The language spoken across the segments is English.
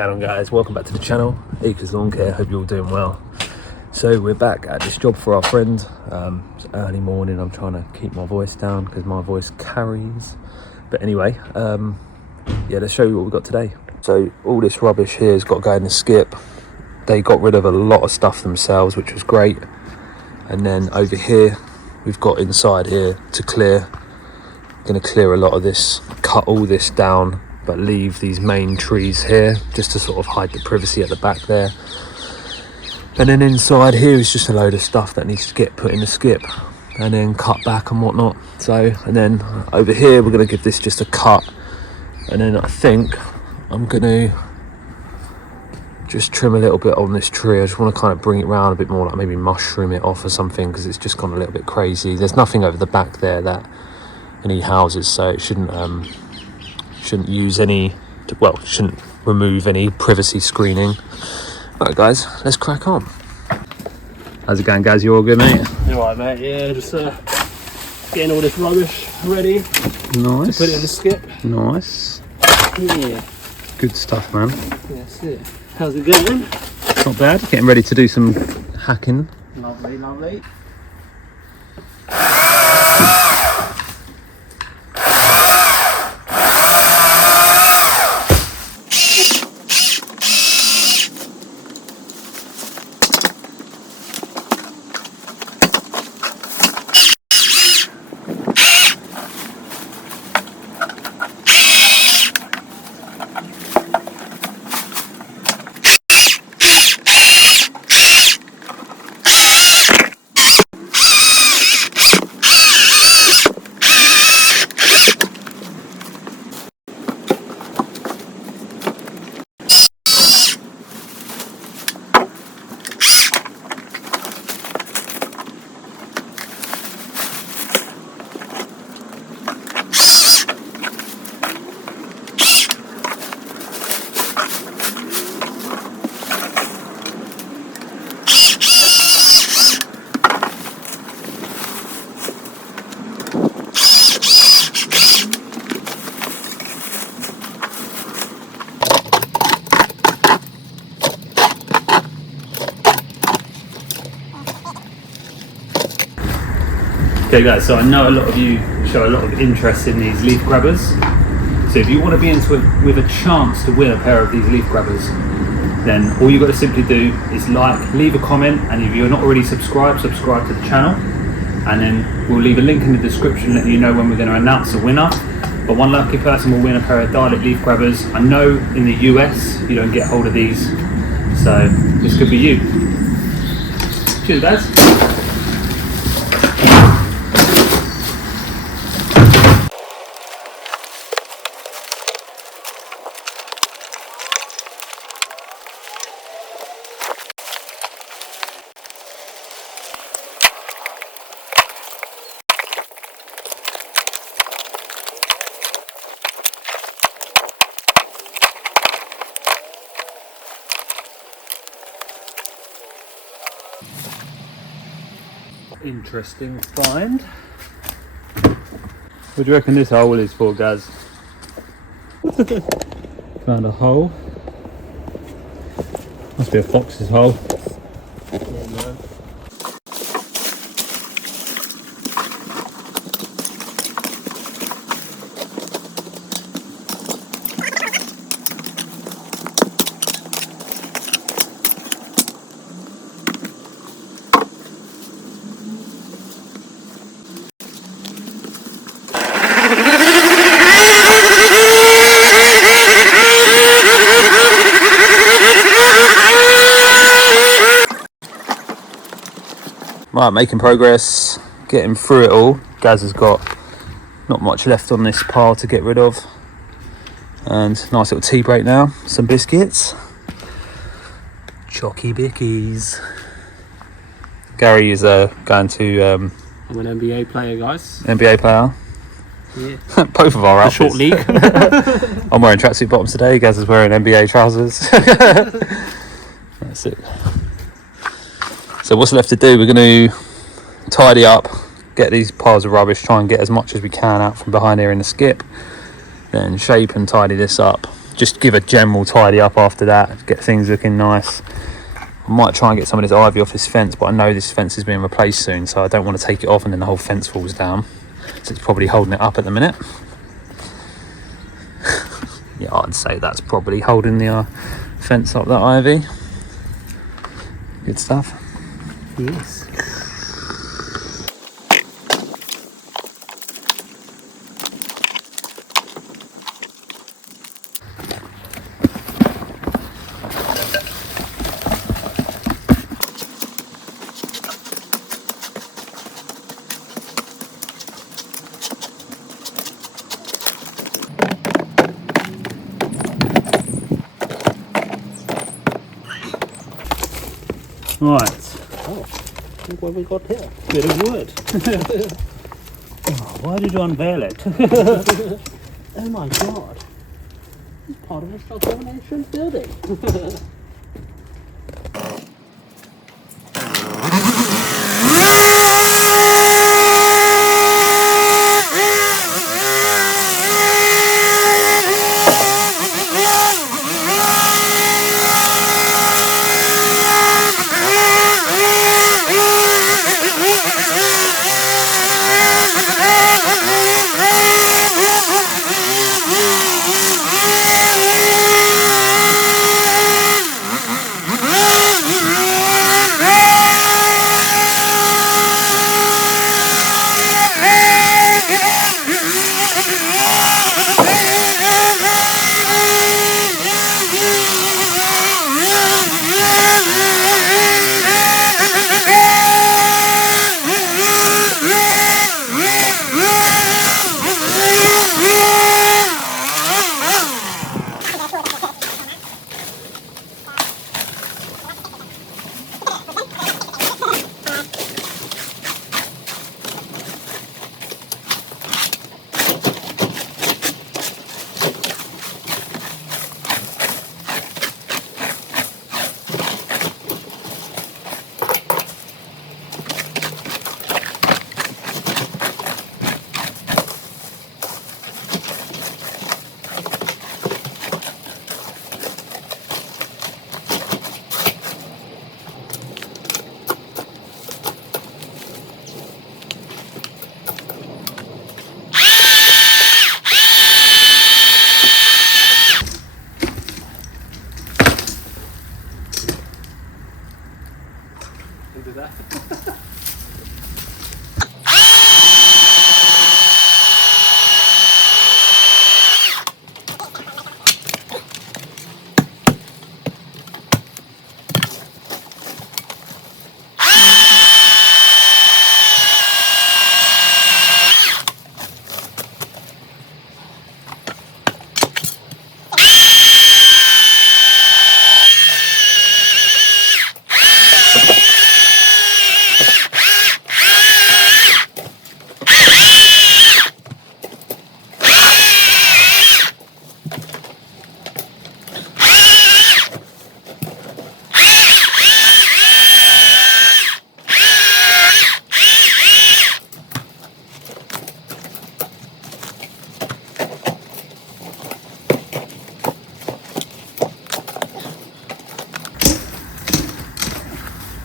going on, guys? Welcome back to the channel, Acres Lawn Care. Hope you're all doing well. So we're back at this job for our friend. It's early morning. I'm trying to keep my voice down because my voice carries. But anyway, yeah, let's show you what we've got today. So all this rubbish here has got to go in the skip. They got rid of a lot of stuff themselves, which was great. And then over here, we've got inside here to clear. Going to clear a lot of this, cut all this down, but leave these main trees here just to sort of hide the privacy at the back there. And then inside here is just a load of stuff that needs to get put in the skip and then cut back and whatnot. So, and then over here we're going to give this just a cut, and then I think I'm going to just trim a little bit on this tree. I just want to kind of bring it round a bit more, like maybe mushroom it off or something, because it's just gone a little bit crazy. There's nothing over the back there that any houses, so it shouldn't use any, well, shouldn't remove any privacy screening. Alright guys, let's crack on. How's it going, guys? You all good, mate? You alright, mate? Yeah, just getting all this rubbish ready. Nice. To put it in the skip. Nice. Yeah. Good stuff, man. That's it. How's it going? Not bad. Getting ready to do some hacking. Lovely, lovely. Okay guys, so I know a lot of you show a lot of interest in these leaf grabbers. So if you want to be into it with a chance to win a pair of these leaf grabbers, then all you've got to simply do is leave a comment, and if you're not already subscribed, subscribe to the channel, and then we'll leave a link in the description letting you know when we're going to announce a winner. But one lucky person will win a pair of Dalek leaf grabbers. I know in the US you don't get hold of these, so this could be you. Cheers guys. Interesting find. What do you reckon this hole is for, Gaz? Found a hole. Must be a fox's hole. Yeah, man. Right, making progress, getting through it all. Gaz has got not much left on this pile to get rid of. And nice little tea break now. Some biscuits. Chocky bickies. Gary is going to... I'm an NBA player, guys. NBA player. Yeah. Both of our outfits. Short league. I'm wearing tracksuit bottoms today. Gaz is wearing NBA trousers. That's it. So what's left to do? We're going to tidy up, get these piles of rubbish, try and get as much as we can out from behind here in the skip, then shape and tidy this up, just give a general tidy up after that, get things looking nice. I might try and get some of this ivy off this fence, but I know this fence is being replaced soon, so I don't want to take it off and then the whole fence falls down. So it's probably holding it up at the minute. Yeah, I'd say that's probably holding the fence up, that ivy. Good stuff. Yes. Right. Oh, look what we got here. Bit of wood. Oh, why did you unveil it? Oh my god. It's part of a structural nation building. Do that.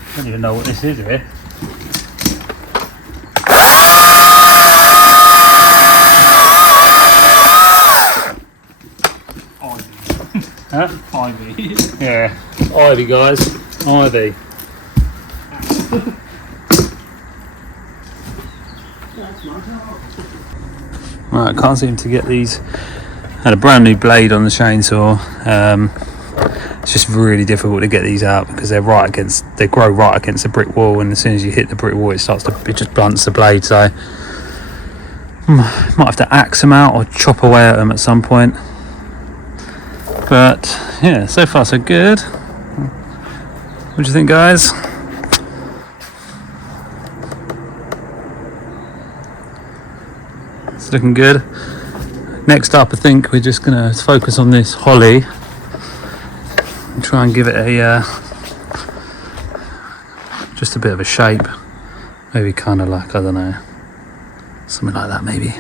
I don't even know what this is here. Huh? Ivy. Yeah. Ivy, guys. Ivy. Right, I can't seem to get these. Had a brand new blade on the chainsaw. It's just really difficult to get these out because they grow right against the brick wall, and as soon as you hit the brick wall it just blunts the blade, so might have to axe them out or chop away at them at some point. But yeah, so far so good. What do you think, guys? It's looking good. Next up, I think we're just going to focus on this holly and try and give it a just a bit of a shape. Maybe kind of like, I don't know, something like that maybe.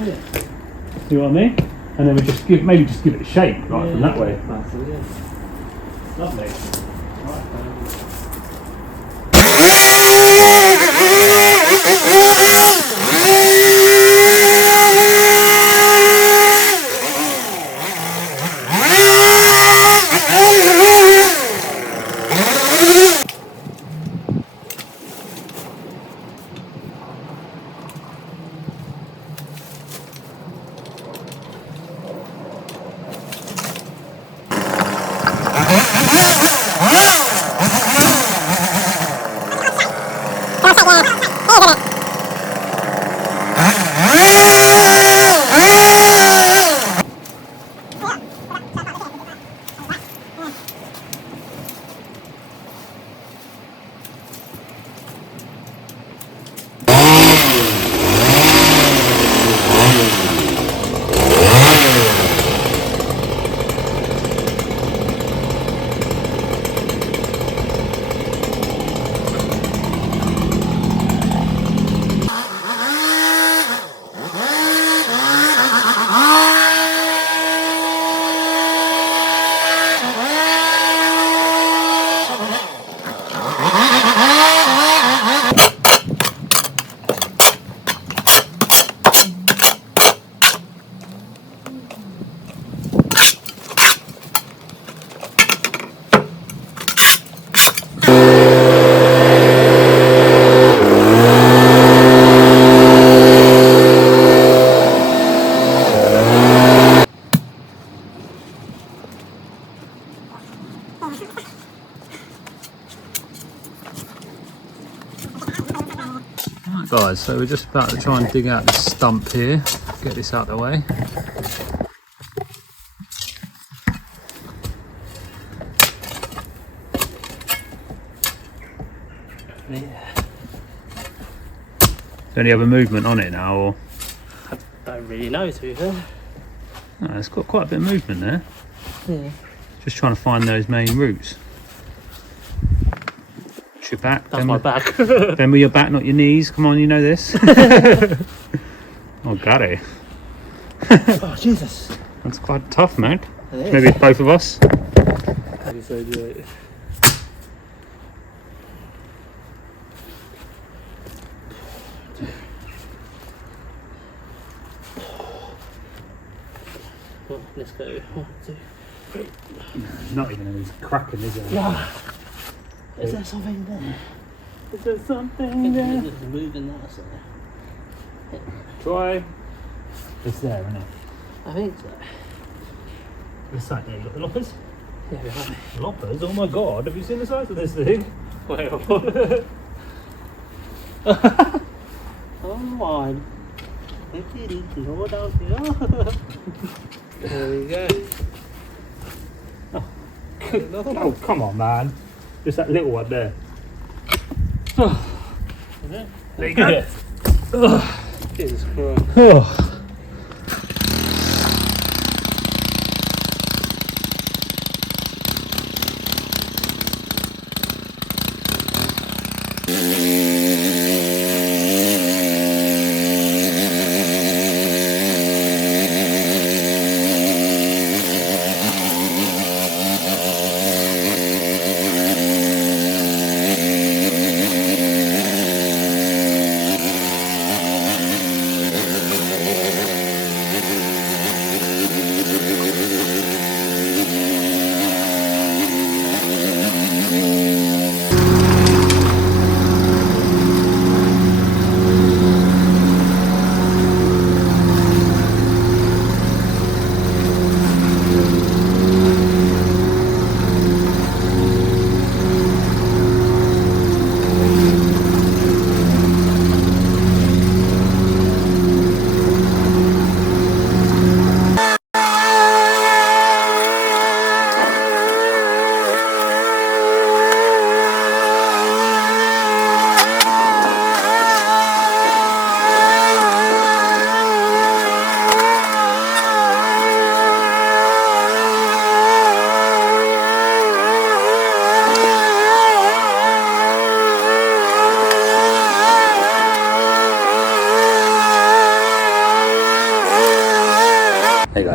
Oh yeah. See what I mean? And then we just give it a shake right from that way. That's it, yeah. Lovely. Right guys, so we're just about to try and dig out this stump here, get this out of the way. Yeah. Is there any other movement on it now, or? I don't really know, to be fair. No, it's got quite a bit of movement there. Yeah. Just trying to find those main roots. It's your back. That's my back. Then with your back, not your knees. Come on, you know this. Oh, got it. Oh, Jesus. That's quite tough, man. It is. Maybe it's both of us. Maybe so, yeah. Well, let's go. 1, 2, 3. Not even any cracking, is it? Yeah. Is there something there? Is there something there? There's moving that side. Try. It's there, isn't it? I think so. What's that there? Look, loppers? Yeah, behind me. Loppers? Oh my god, have you seen the size of this thing? Wait, oh my. Go down here. There we go. Oh, come on, man. Just that little one there. There you go. Jesus Christ. Oh.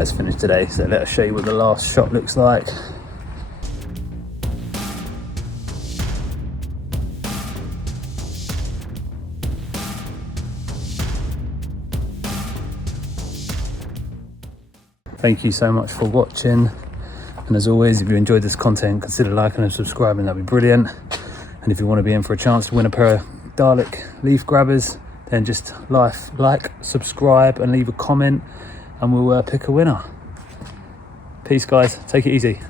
has finished today, so let us show you what the last shot looks like. Thank you so much for watching, and as always, if you enjoyed this content, consider liking and subscribing, that'd be brilliant. And if you want to be in for a chance to win a pair of Dalek leaf grabbers, then just like, subscribe and leave a comment, and we'll pick a winner. Peace guys, take it easy.